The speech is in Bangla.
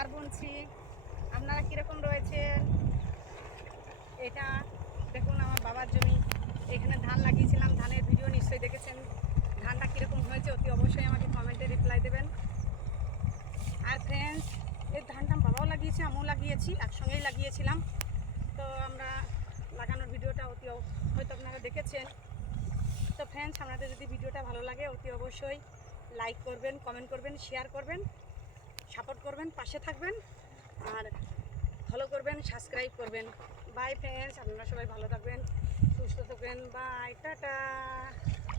সার বুনছি। আপনারা কীরকম রয়েছেন? এটা দেখুন আমার বাবার জমি, এখানে ধান লাগিয়েছিলাম, ধানের ভিডিও নিশ্চয়ই দেখেছেন। ধানটা কীরকম হয়েছে অতি অবশ্যই আমাকে কমেন্টে রিপ্লাই দেবেন। আর ফ্রেন্ডস, এই ধানটা বাবাও লাগিয়েছে, আমিও লাগিয়েছি, একসঙ্গেই লাগিয়েছিলাম। তো আমরা লাগানোর ভিডিওটা হয়তো আপনারা দেখেছেন। তো ফ্রেন্ডস, আপনাদের যদি ভিডিওটা ভালো লাগে অতি অবশ্যই লাইক করবেন, কমেন্ট করবেন, শেয়ার করবেন, সাপোর্ট করবেন, পাশে থাকবেন, আর ফলো করবেন, সাবস্ক্রাইব করবেন। বাই ফ্রেন্ডস, আপনারা সবাই ভালো থাকবেন, সুস্থ থাকবেন। Bye, tata.